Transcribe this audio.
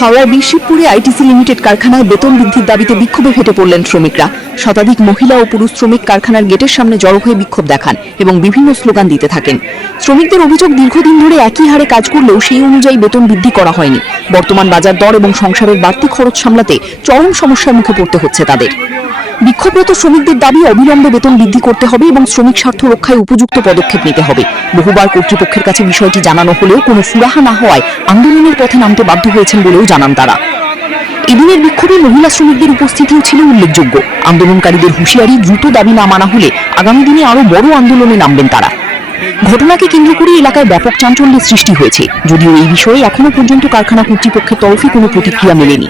হাওড়ার বিশিবপুরে ITC limited কারখানায় বেতন বৃদ্ধির দাবিতে বিক্ষোভে ফেটে পড়লেন শ্রমিকরা। শতাধিক মহিলা ও পুরুষ শ্রমিক কারখানার গেটের সামনে জড়ো হয়ে বিক্ষোভ দেখান এবং বিভিন্ন স্লোগান দিতে থাকেন। শ্রমিকদের অভিযোগ, দীর্ঘদিন ধরে একই হারে কাজ করলেও সেই অনুযায়ী বেতন বৃদ্ধি করা হয়নি। বর্তমান বাজার দর এবং সংসারের বাড়তি খরচ সামলাতে চরম সমস্যার মুখে পড়তে হচ্ছে তাদের। বিক্ষোভরত শ্রমিকদের দাবি, অবিলম্বে বেতন বৃদ্ধি করতে হবে এবং শ্রমিক স্বার্থ রক্ষায় উপযুক্ত পদক্ষেপ নিতে হবে। বহুবার কর্তৃপক্ষের কাছে বিষয়টি জানানো হলেও কোনো সুরাহা না হওয়ায় আন্দোলনের পথে নামতে বাধ্য হয়েছেন বলেও জানান তারা। এদিনের বিক্ষোভে মহিলা শ্রমিকদের উপস্থিতিও ছিল উল্লেখযোগ্য। আন্দোলনকারীদের হুঁশিয়ারি, দ্রুত দাবি না মানা হলে আগামী দিনে আরও বড় আন্দোলনে নামবেন তারা। ঘটনাকে কেন্দ্র করে এলাকায় ব্যাপক চাঞ্চল্যের সৃষ্টি হয়েছে, যদিও এই বিষয়ে এখনো পর্যন্ত কারখানা কর্তৃপক্ষের তরফে কোনো প্রতিক্রিয়া মেলেনি।